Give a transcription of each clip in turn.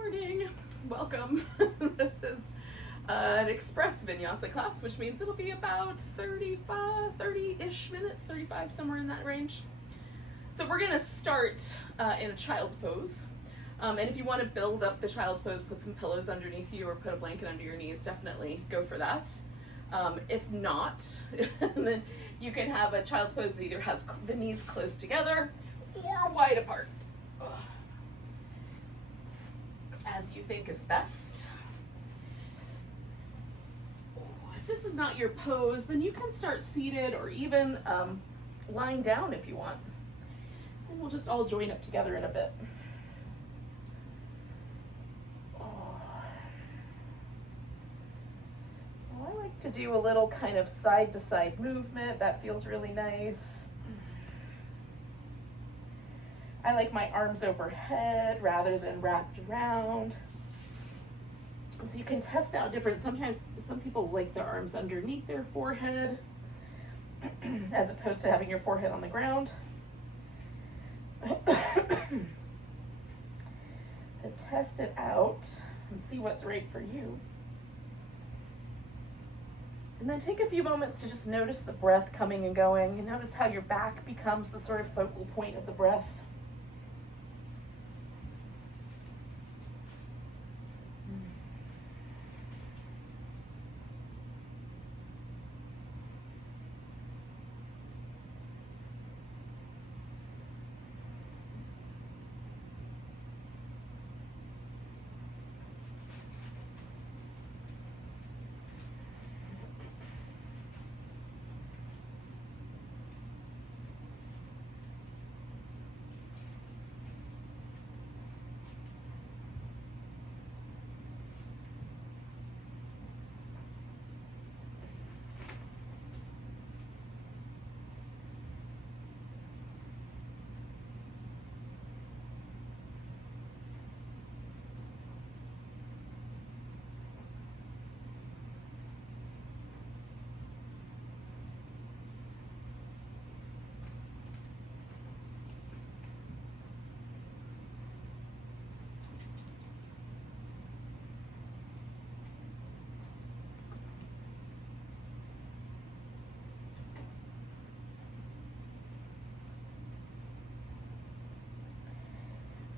morning. Welcome. This is an express vinyasa class, which means it'll be about 30-ish minutes, 35, somewhere in that range. So we're going to start in a child's pose. And if you want to build up the child's pose, put some pillows underneath you or put a blanket under your knees, definitely go for that. If not, then you can have a child's pose that either has the knees close together or wide apart, as you think is best. If this is not your pose, then you can start seated or even lying down if you want. And we'll just all join up together in a bit. Well, I like to do a little kind of side-to-side movement. That feels really nice. I like my arms overhead rather than wrapped around. So you can test out different, sometimes some people like their arms underneath their forehead as opposed to having your forehead on the ground. So test it out and see what's right for you. And then take a few moments to just notice the breath coming and going, and notice how your back becomes the sort of focal point of the breath.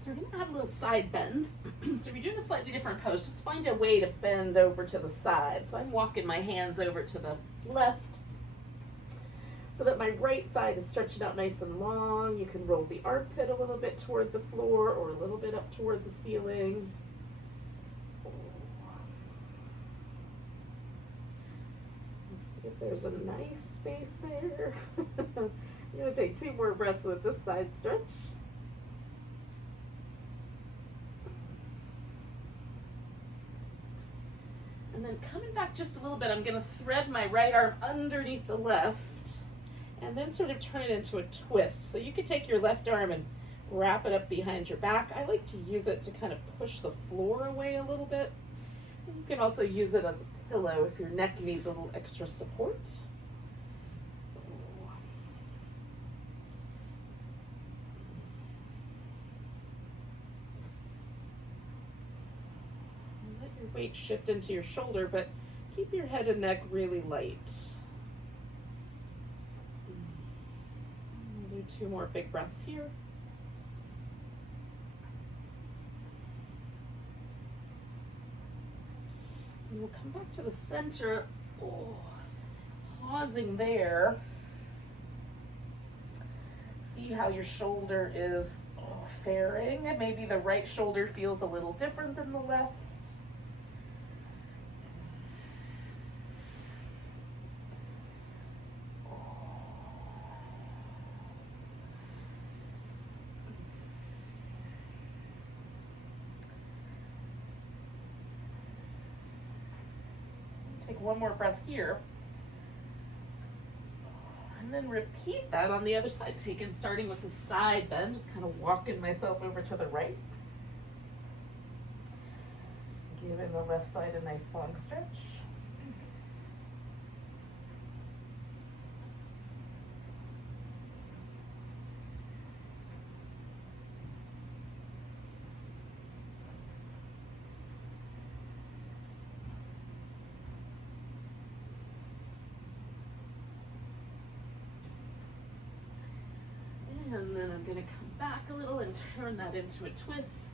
So we're going to have a little side bend. So if you're doing a slightly different pose, just find a way to bend over to the side. So I'm walking my hands over to the left so that my right side is stretching out nice and long. You can roll the armpit a little bit toward the floor or a little bit up toward the ceiling. Let's see if there's a nice space there. I'm going to take 2 more breaths with this side stretch. And then coming back just a little bit, I'm going to thread my right arm underneath the left and then sort of turn it into a twist. So you could take your left arm and wrap it up behind your back. I like to use it to kind of push the floor away a little bit. And you can also use it as a pillow if your neck needs a little extra support. Weight shift into your shoulder, but keep your head and neck really light. We'll do 2 more big breaths here. And we'll come back to the center, pausing there. See how your shoulder is faring. Maybe the right shoulder feels a little different than the left. Take 1 more breath here. And then repeat that on the other side, starting with the side bend, just kind of walking myself over to the right. Giving the left side a nice long stretch. then I'm going to come back a little and turn that into a twist.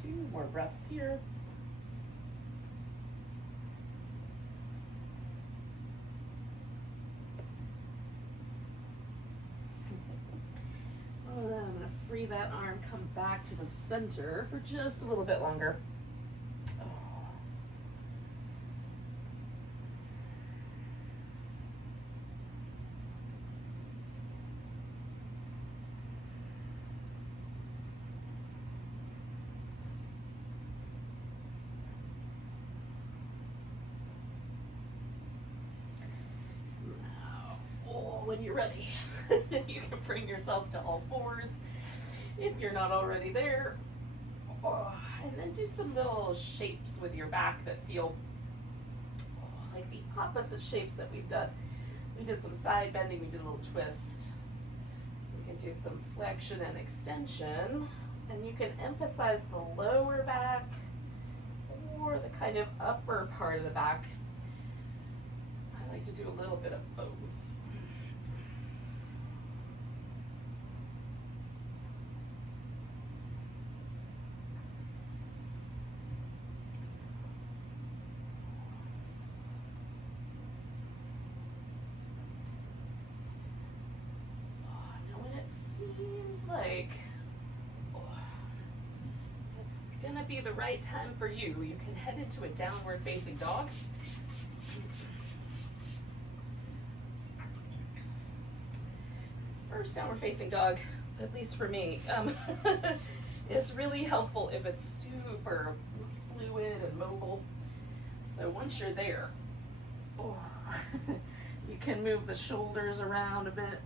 Two more breaths here. Oh, then I'm going to free that arm, come back to the center for just a little bit longer. When you're ready, you can bring yourself to all fours if you're not already there. And then do some little shapes with your back that feel like the opposite shapes that we've done. We did some side bending, we did a little twist. So we can do some flexion and extension. And you can emphasize the lower back or the kind of upper part of the back. I like to do a little bit of both. Seems like it's gonna be the right time for you. You can head into a downward facing dog. First downward facing dog, at least for me, is really helpful if it's super fluid and mobile. So once you're there, you can move the shoulders around a bit.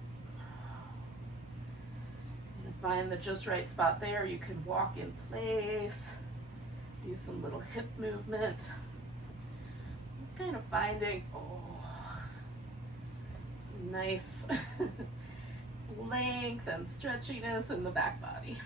Find the just right spot there. You can walk in place, do some little hip movement. Just kind of finding some nice length and stretchiness in the back body.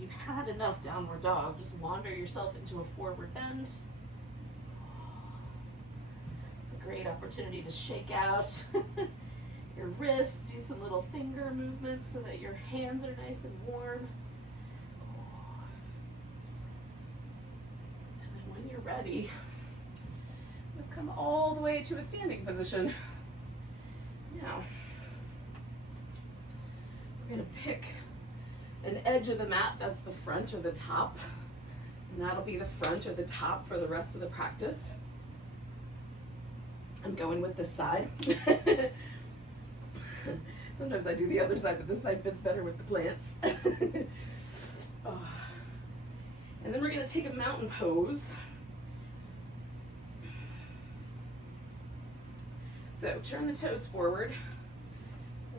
You've had enough downward dog, just wander yourself into a forward bend. It's a great opportunity to shake out your wrists, do some little finger movements so that your hands are nice and warm. And then when you're ready, you'll come all the way to a standing position. Now, we're going to pick an edge of the mat that's the front or the top, and that'll be the front or the top for the rest of the practice. I'm going with this side. Sometimes I do the other side, but this side fits better with the plants. And then we're going to take a mountain pose. So turn the toes forward.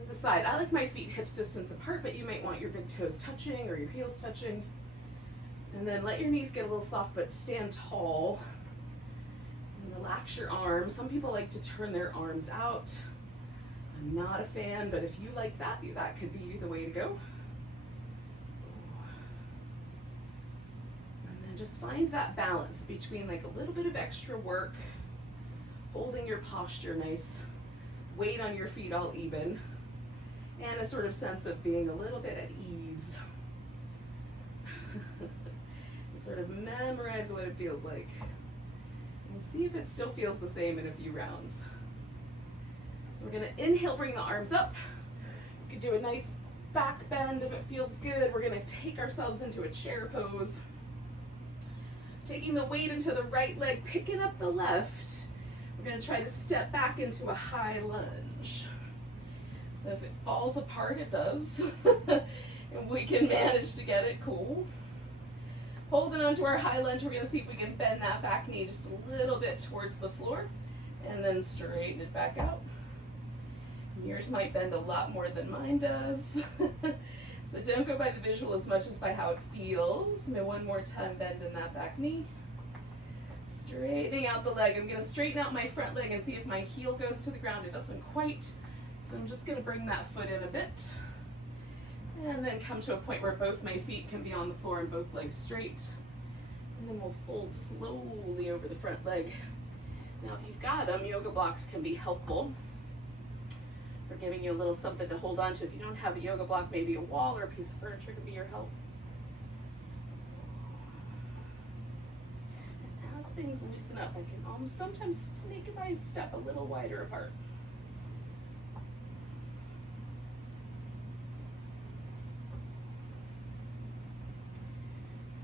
The side. I like my feet hips distance apart, but you might want your big toes touching or your heels touching. And then let your knees get a little soft, but stand tall. And relax your arms. Some people like to turn their arms out. I'm not a fan, but if you like that, that could be the way to go. And then just find that balance between like a little bit of extra work, holding your posture nice, weight on your feet all even, and a sort of sense of being a little bit at ease. And sort of memorize what it feels like. And see if it still feels the same in a few rounds. So we're going to inhale, bring the arms up. You could do a nice back bend if it feels good. We're gonna take ourselves into a chair pose. Taking the weight into the right leg, picking up the left. We're gonna try to step back into a high lunge. So if it falls apart, it does. And we can manage to get it cool. Holding on to our high lunge, we're gonna see if we can bend that back knee just a little bit towards the floor and then straighten it back out. Yours might bend a lot more than mine does. So don't go by the visual as much as by how it feels. One more time, bend in that back knee. Straightening out the leg. I'm gonna straighten out my front leg and see if my heel goes to the ground. It doesn't quite. So I'm just gonna bring that foot in a bit. And then come to a point where both my feet can be on the floor and both legs straight. And then we'll fold slowly over the front leg. Now if you've got them, yoga blocks can be helpful for giving you a little something to hold on to. If you don't have a yoga block, maybe a wall or a piece of furniture can be your help. And as things loosen up, I can sometimes make my step a little wider apart.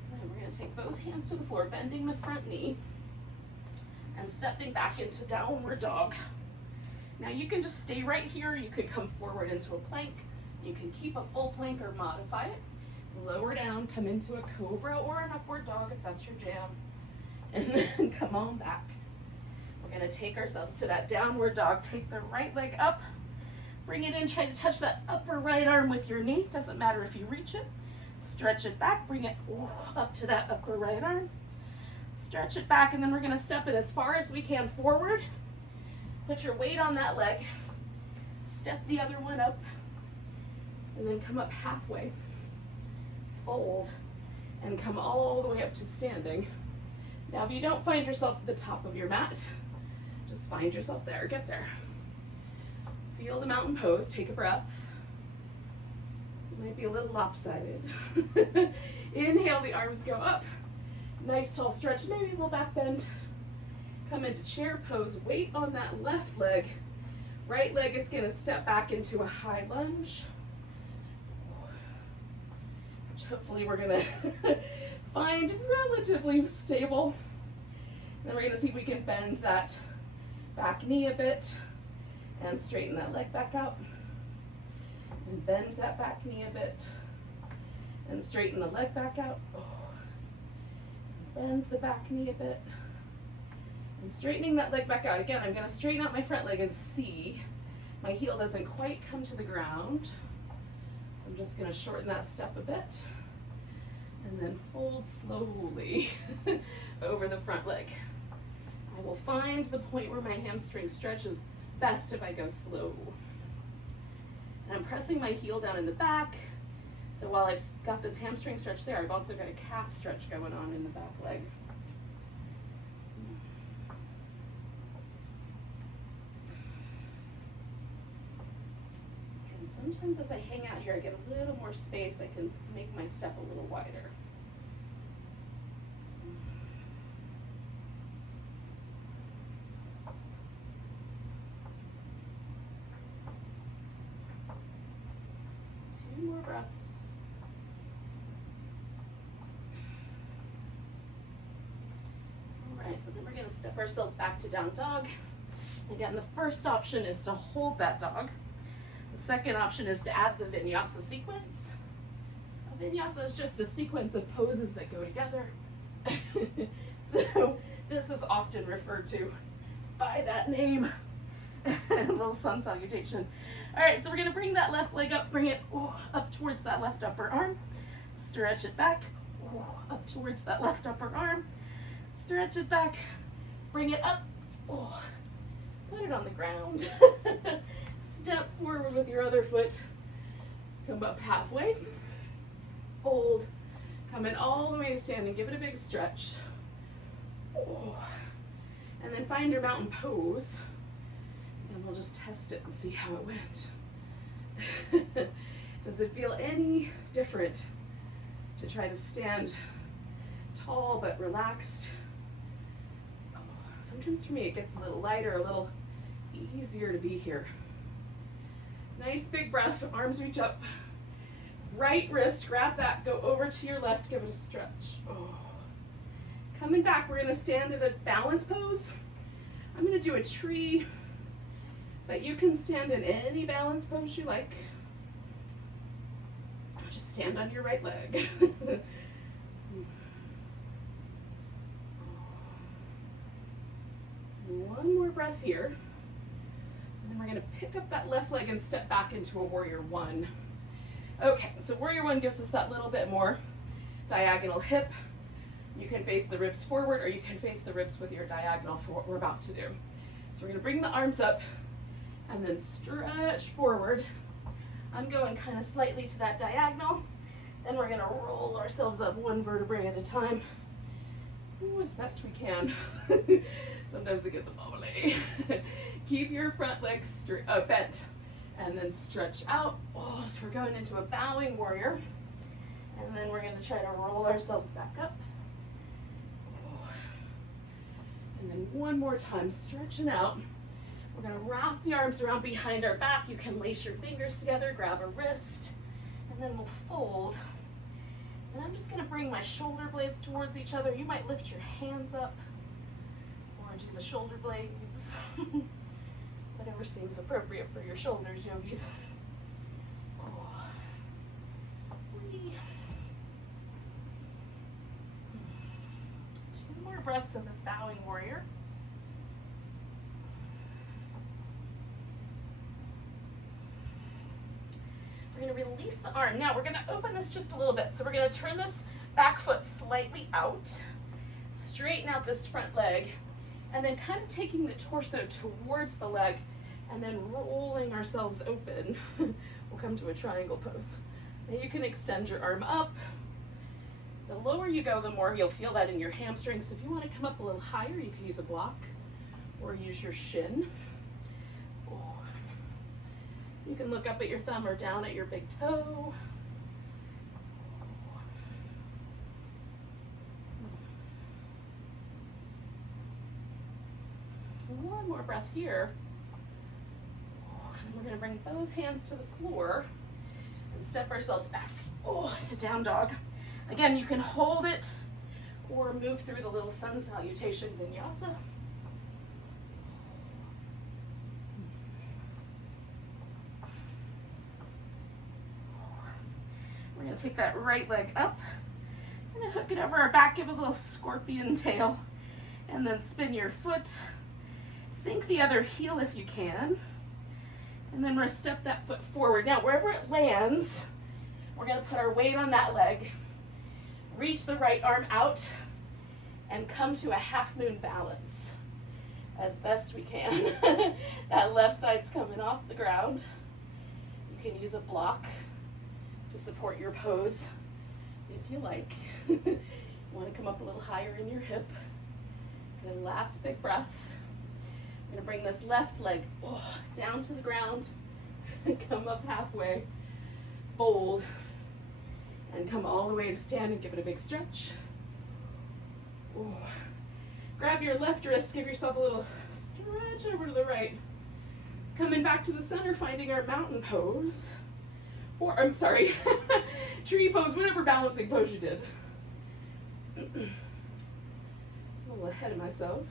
So we're going to take both hands to the floor, bending the front knee, and stepping back into downward dog. Now you can just stay right here. You could come forward into a plank. You can keep a full plank or modify it. Lower down, come into a cobra or an upward dog if that's your jam. And then come on back. We're gonna take ourselves to that downward dog. Take the right leg up, bring it in, try to touch that upper right arm with your knee. Doesn't matter if you reach it. Stretch it back, bring it up to that upper right arm. Stretch it back, and then we're gonna step it as far as we can forward. Put your weight on that leg, step the other one up, and then come up halfway, fold, and come all the way up to standing. Now if you don't find yourself at the top of your mat, just find yourself there, get there. Feel the mountain pose, take a breath. It might be a little lopsided. Inhale, the arms go up. Nice tall stretch, maybe a little back bend. Come into chair pose, weight on that left leg. Right leg is gonna step back into a high lunge, which hopefully we're gonna find relatively stable. Then we're gonna see if we can bend that back knee a bit and straighten that leg back out. And bend that back knee a bit and straighten the leg back out. Bend the back knee a bit. And straightening that leg back out. Again, I'm going to straighten out my front leg and see my heel doesn't quite come to the ground. So I'm just going to shorten that step a bit. And then fold slowly over the front leg. I will find the point where my hamstring stretches best if I go slow. And I'm pressing my heel down in the back. So while I've got this hamstring stretch there, I've also got a calf stretch going on in the back leg. Sometimes as I hang out here, I get a little more space. I can make my step a little wider. Two more breaths. All right, so then we're going to step ourselves back to down dog. Again, the first option is to hold that dog. The second option is to add the Vinyasa sequence. A Vinyasa is just a sequence of poses that go together. So this is often referred to by that name. A little sun salutation. All right, so we're gonna bring that left leg up, bring it up towards that left upper arm. Stretch it back, up towards that left upper arm. Stretch it back, bring it up, put it on the ground. Step forward with your other foot. Come up halfway. Hold. Come in all the way to standing. Give it a big stretch. And then find your mountain pose. And we'll just test it and see how it went. Does it feel any different to try to stand tall but relaxed? Sometimes for me it gets a little lighter, a little easier to be here. Nice big breath, arms reach up. Right wrist, grab that, go over to your left, give it a stretch. Oh. Coming back, we're gonna stand at a balance pose. I'm gonna do a tree, but you can stand in any balance pose you like. Just stand on your right leg. One more breath here. And then we're gonna pick up that left leg and step back into a warrior one. Okay, so warrior one gives us that little bit more diagonal hip. You can face the ribs forward or you can face the ribs with your diagonal for what we're about to do. So we're gonna bring the arms up and then stretch forward. I'm going kind of slightly to that diagonal. Then we're gonna roll ourselves up one vertebrae at a time. Ooh, as best we can. Sometimes it gets wobbly. Keep your front leg bent and then stretch out. Oh, so we're going into a bowing warrior. And then we're gonna try to roll ourselves back up. Oh. And then one more time, stretching out. We're gonna wrap the arms around behind our back. You can lace your fingers together, grab a wrist, and then we'll fold. And I'm just gonna bring my shoulder blades towards each other. You might lift your hands up or do the shoulder blades. Whatever seems appropriate for your shoulders, yogis. Oh. 3. 2 more breaths of this bowing warrior. We're going to release the arm. Now we're going to open this just a little bit. So we're going to turn this back foot slightly out, straighten out this front leg, and then kind of taking the torso towards the leg and then rolling ourselves open. We'll come to a triangle pose. Now you can extend your arm up. The lower you go, the more you'll feel that in your hamstrings. So if you want to come up a little higher, you can use a block or use your shin. You can look up at your thumb or down at your big toe. One more breath here. And we're going to bring both hands to the floor and step ourselves back to down dog. Again, you can hold it or move through the little sun salutation vinyasa. We're going to take that right leg up and hook it over our back, give a little scorpion tail, and then spin your foot. Sink the other heel if you can, and then we're going to step that foot forward. Now, wherever it lands, we're going to put our weight on that leg, reach the right arm out, and come to a half moon balance as best we can. That left side's coming off the ground. You can use a block to support your pose if you like. You want to come up a little higher in your hip. Good, last big breath. I'm going to bring this left leg down to the ground and come up halfway, fold, and come all the way to stand and give it a big stretch. Grab your left wrist, give yourself a little stretch over to the right. Coming back to the center, finding our mountain pose. Or, I'm sorry, tree pose, whatever balancing pose you did. A little ahead of myself.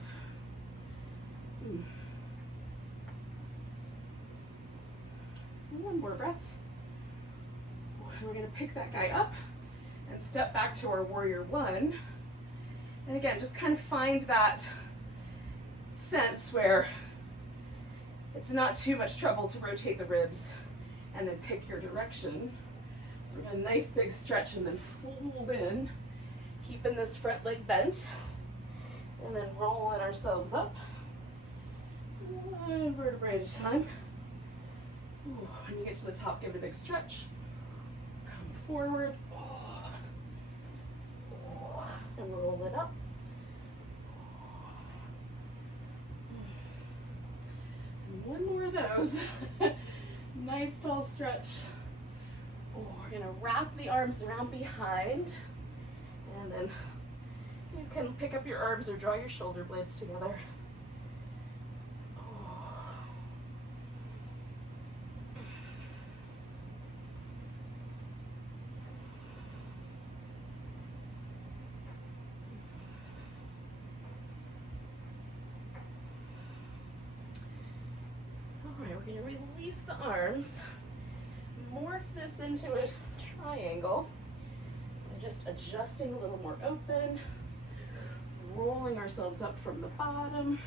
One more breath. We're going to pick that guy up and step back to our warrior one. And again, just kind of find that sense where it's not too much trouble to rotate the ribs and then pick your direction. So we're going to nice big stretch and then fold in, keeping this front leg bent, and then rolling ourselves up. One vertebrae at a time. When you get to the top, give it a big stretch. Come forward. And roll it up. And one more of those. Nice tall stretch. We're going to wrap the arms around behind. And then you can pick up your arms or draw your shoulder blades together. All right, we're gonna release the arms, morph this into a triangle. We're just adjusting a little more open, rolling ourselves up from the bottom.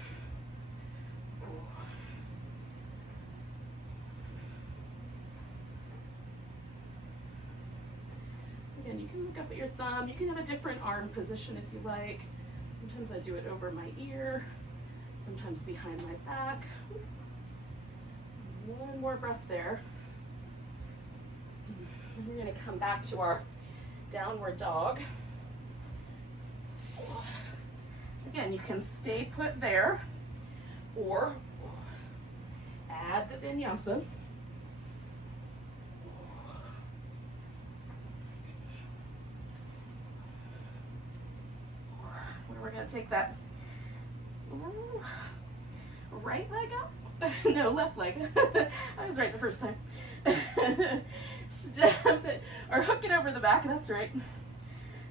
Again, you can look up at your thumb. You can have a different arm position if you like. Sometimes I do it over my ear, sometimes behind my back. One more breath there. Then we're going to come back to our downward dog. Again, you can stay put there or add the vinyasa. We're going to take that right leg up. No, left leg. I was right the first time. Step it, or hook it over the back, that's right.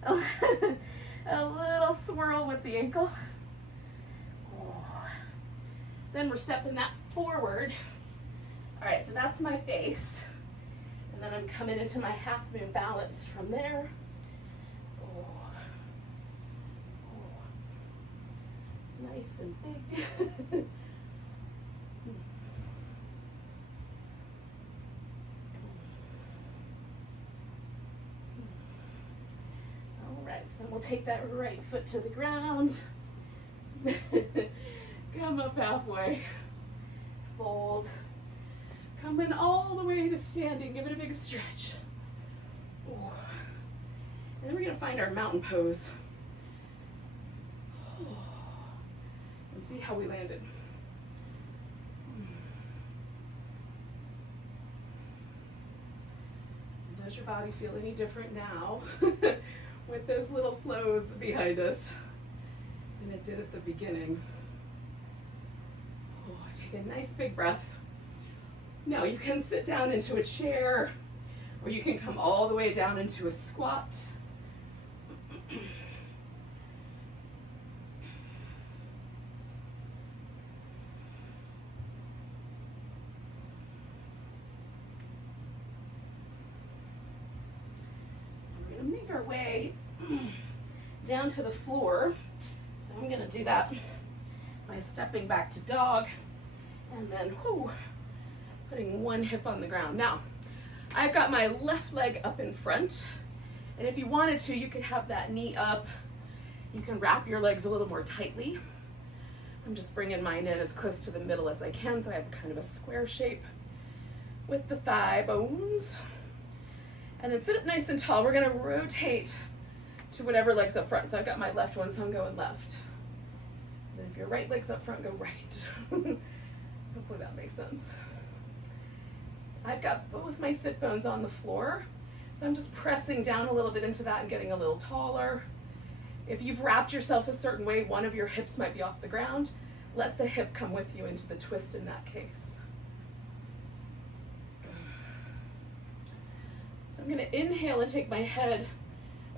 A little swirl with the ankle. Then we're stepping that forward. All right, so that's my base. And then I'm coming into my half moon balance from there. Nice and big. All right, so then we'll take that right foot to the ground. Come up halfway. Fold. Coming all the way to standing. Give it a big stretch. And then we're going to find our mountain pose. And see how we landed. Does your body feel any different now with those little flows behind us than it did at the beginning? Oh, take a nice big breath. Now you can sit down into a chair, or you can come all the way down into a squat. Make our way down to the floor. So I'm going to do that by stepping back to dog and then putting one hip on the ground. Now, I've got my left leg up in front, and if you wanted to, you could have that knee up. You can wrap your legs a little more tightly. I'm just bringing mine in as close to the middle as I can, so I have kind of a square shape with the thigh bones. And then sit up nice and tall. We're gonna rotate to whatever leg's up front. So I've got my left one, so I'm going left. And if your right leg's up front, go right. Hopefully that makes sense. I've got both my sit bones on the floor, so I'm just pressing down a little bit into that and getting a little taller. If you've wrapped yourself a certain way, one of your hips might be off the ground. Let the hip come with you into the twist in that case. I'm going to inhale and take my head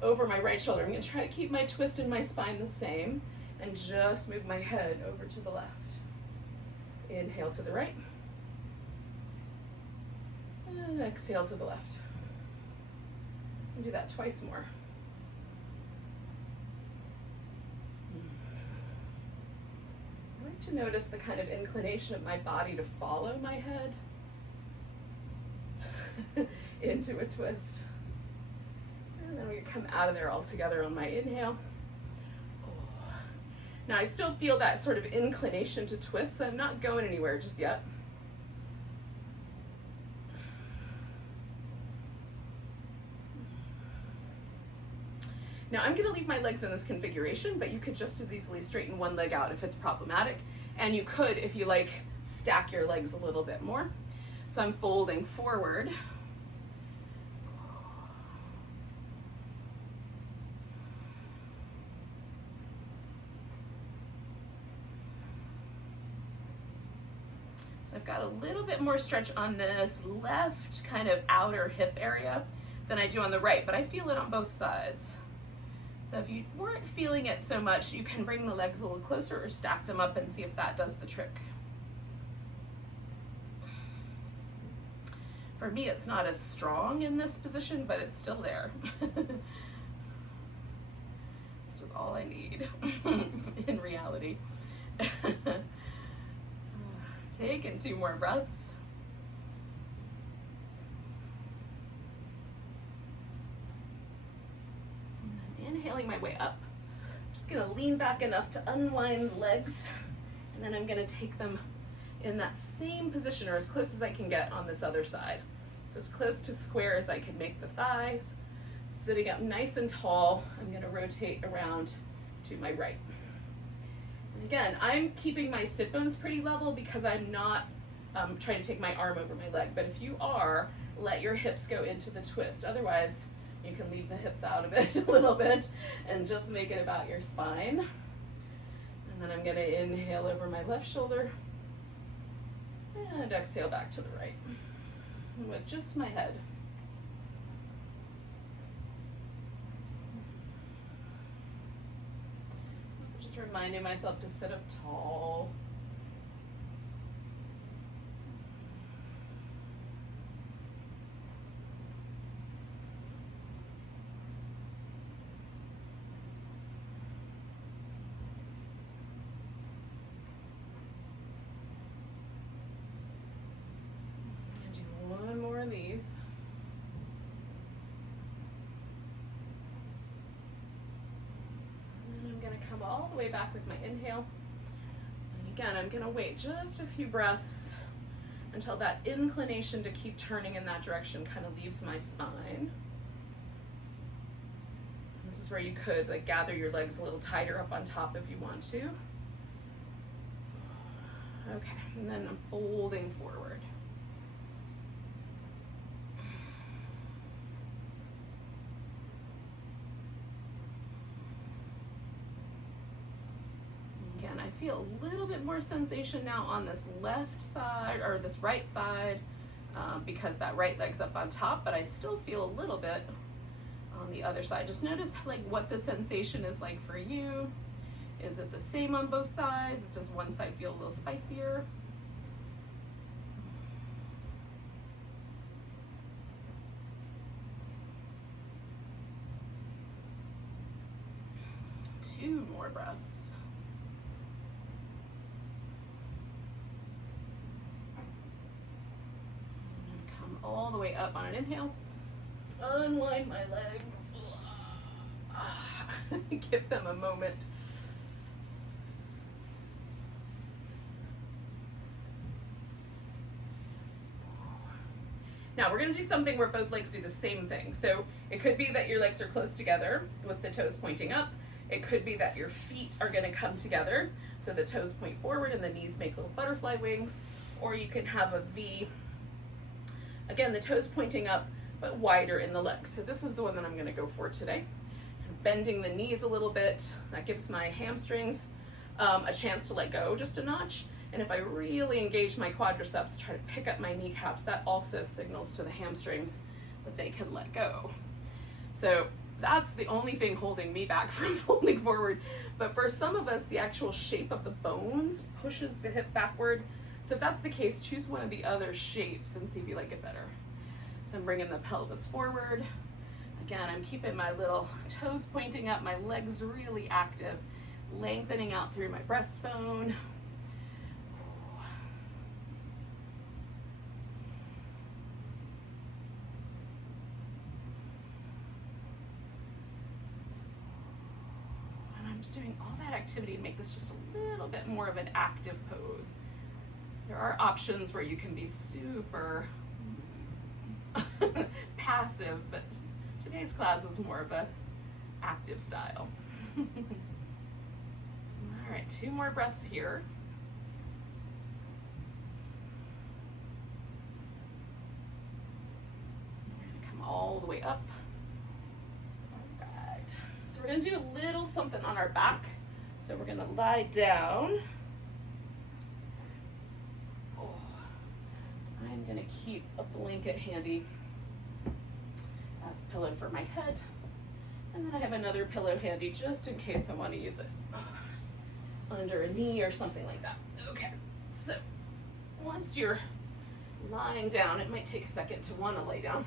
over my right shoulder. I'm going to try to keep my twist in my spine the same and just move my head over to the left. Inhale to the right. And exhale to the left. And do that twice more. I like to notice the kind of inclination of my body to follow my head into a twist. And then we come out of there all together on my inhale. Now I still feel that sort of inclination to twist, so I'm not going anywhere just yet. Now I'm going to leave my legs in this configuration, but you could just as easily straighten one leg out if it's problematic. And you could, if you like, stack your legs a little bit more. So I'm folding forward. So I've got a little bit more stretch on this left kind of outer hip area than I do on the right, but I feel it on both sides. So if you weren't feeling it so much, you can bring the legs a little closer or stack them up and see if that does the trick. For me, it's not as strong in this position, but it's still there. Which is all I need in reality. Taking 2 more breaths. And then inhaling my way up. Just gonna lean back enough to unwind the legs, and then I'm gonna take them in that same position, or as close as I can get on this other side. So as close to square as I can make the thighs. Sitting up nice and tall, I'm gonna rotate around to my right. And again, I'm keeping my sit bones pretty level because I'm not trying to take my arm over my leg, but if you are, let your hips go into the twist. Otherwise, you can leave the hips out of it a little bit and just make it about your spine. And then I'm gonna inhale over my left shoulder and exhale back to the right with just my head. So just reminding myself to sit up tall. One more of these. And then I'm going to come all the way back with my inhale. And again, I'm going to wait just a few breaths until that inclination to keep turning in that direction kind of leaves my spine. And this is where you could like gather your legs a little tighter up on top if you want to. Okay, and then I'm folding forward. Again, I feel a little bit more sensation now on this left side, or this right side, because that right leg's up on top, but I still feel a little bit on the other side. Just notice like what the sensation is like for you. Is it the same on both sides? Does one side feel a little spicier? Two more breaths. Come all the way up on an inhale. Unwind my legs. Give them a moment. Now we're going to do something where both legs do the same thing. So it could be that your legs are close together with the toes pointing up. It could be that your feet are going to come together, so the toes point forward and the knees make little butterfly wings, or you can have a V. Again, the toes pointing up, but wider in the legs. So this is the one that I'm going to go for today. I'm bending the knees a little bit. That gives my hamstrings a chance to let go just a notch. And if I really engage my quadriceps, try to pick up my kneecaps, that also signals to the hamstrings that they can let go. So that's the only thing holding me back from folding forward. But for some of us, the actual shape of the bones pushes the hip backward. So if that's the case, choose one of the other shapes and see if you like it better. So I'm bringing the pelvis forward. Again, I'm keeping my little toes pointing up, my legs really active, lengthening out through my breastbone. Doing all that activity to make this just a little bit more of an active pose. There are options where you can be super passive, but today's class is more of a active style. All right, two more breaths here. We're gonna come all the way up. So we're going to do a little something on our back. So we're going to lie down. Oh, I'm going to keep a blanket handy as a pillow for my head. And then I have another pillow handy just in case I want to use it under a knee or something like that. Okay, so once you're Lying down, it might take a second to want to lay down.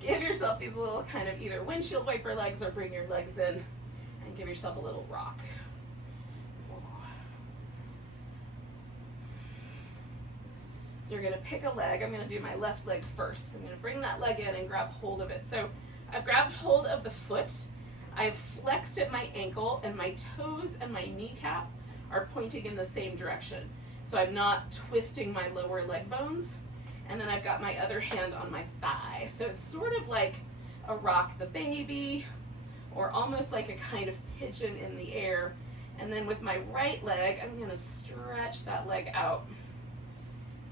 Give yourself these little kind of either windshield wiper legs or bring your legs in and give yourself a little rock. So you're going to pick a leg. I'm going to do my left leg first. I'm going to bring that leg in and grab hold of it. So I've grabbed hold of the foot. I've flexed at my ankle, and my toes and my kneecap are pointing in the same direction. So I'm not twisting my lower leg bones. And then I've got my other hand on my thigh. So it's sort of like a rock the baby, or almost like a kind of pigeon in the air. And then with my right leg, I'm going to stretch that leg out.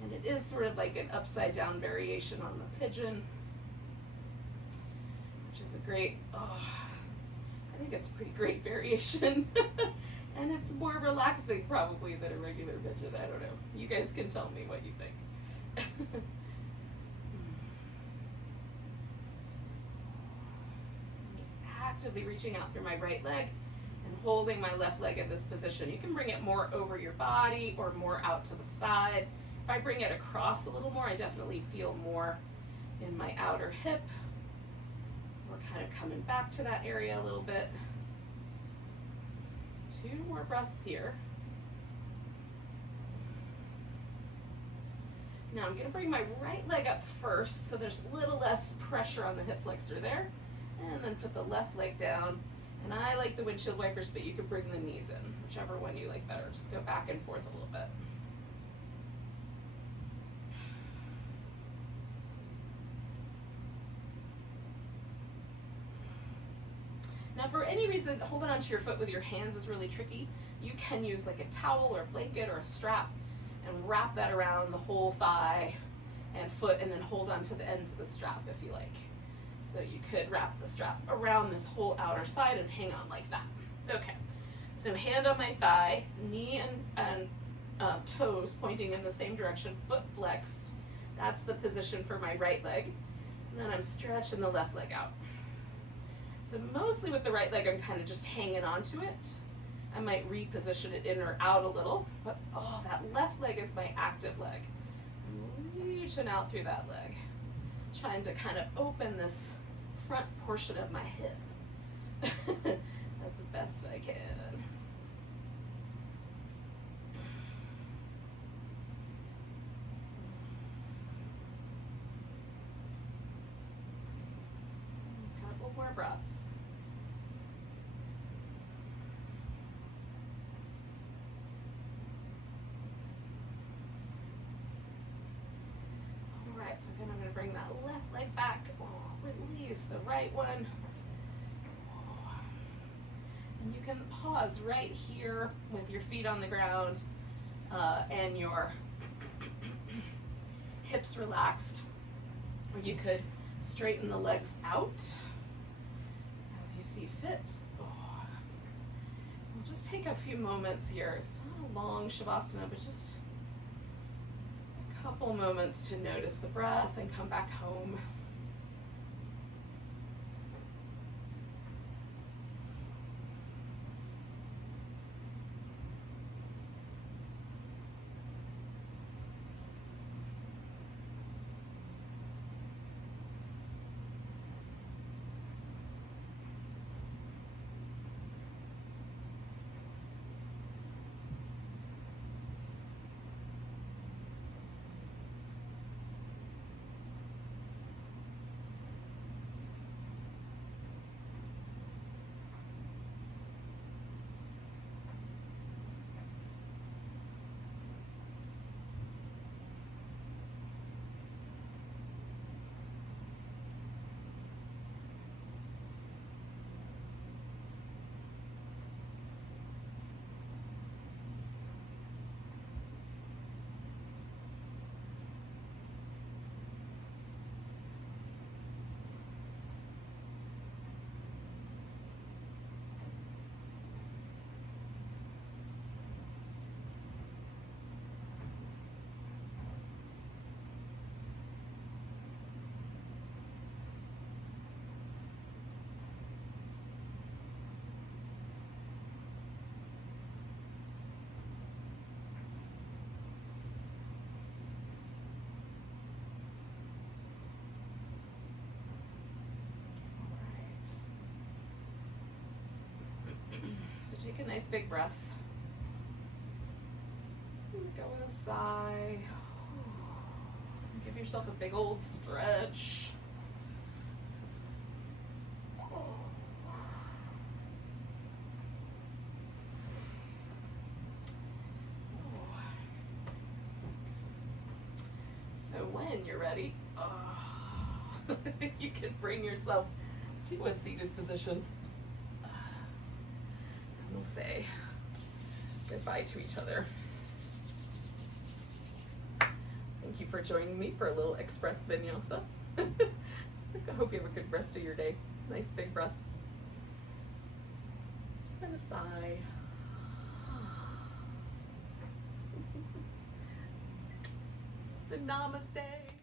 And it is sort of like an upside down variation on the pigeon, which is a great, I think it's a pretty great variation. And it's more relaxing probably than a regular pigeon. I don't know. You guys can tell me what you think. So I'm just actively reaching out through my right leg and holding my left leg in this position. You can bring it more over your body or more out to the side. If I bring it across a little more, I definitely feel more in my outer hip. So we're kind of coming back to that area a little bit. 2 more breaths here. Now I'm going to bring my right leg up first, so there's a little less pressure on the hip flexor there. And then put the left leg down. And I like the windshield wipers, but you could bring the knees in, whichever one you like better. Just go back and forth a little bit. Now, for any reason, holding onto your foot with your hands is really tricky. You can use like a towel or a blanket or a strap and wrap that around the whole thigh and foot, and then hold onto the ends of the strap if you like. So you could wrap the strap around this whole outer side and hang on like that. Okay, so hand on my thigh, knee and toes pointing in the same direction, foot flexed. That's the position for my right leg. And then I'm stretching the left leg out. So mostly with the right leg, I'm kind of just hanging onto it. I might reposition it in or out a little, but that left leg is my active leg. I'm reaching out through that leg, trying to kind of open this front portion of my hip as best I can. Couple more breaths. So then I'm going to bring that left leg back, release the right one. And you can pause right here with your feet on the ground and your hips relaxed. Or you could straighten the legs out as you see fit. We'll just take a few moments here. It's not a long Shavasana, but just couple moments to notice the breath and come back home. Take a nice big breath. Go with a sigh. Give yourself a big old stretch. So when you're ready, you can bring yourself to a seated position. And we'll say goodbye to each other. Thank you for joining me for a little express vinyasa. I hope you have a good rest of your day. Nice big breath. And a sigh. The Namaste.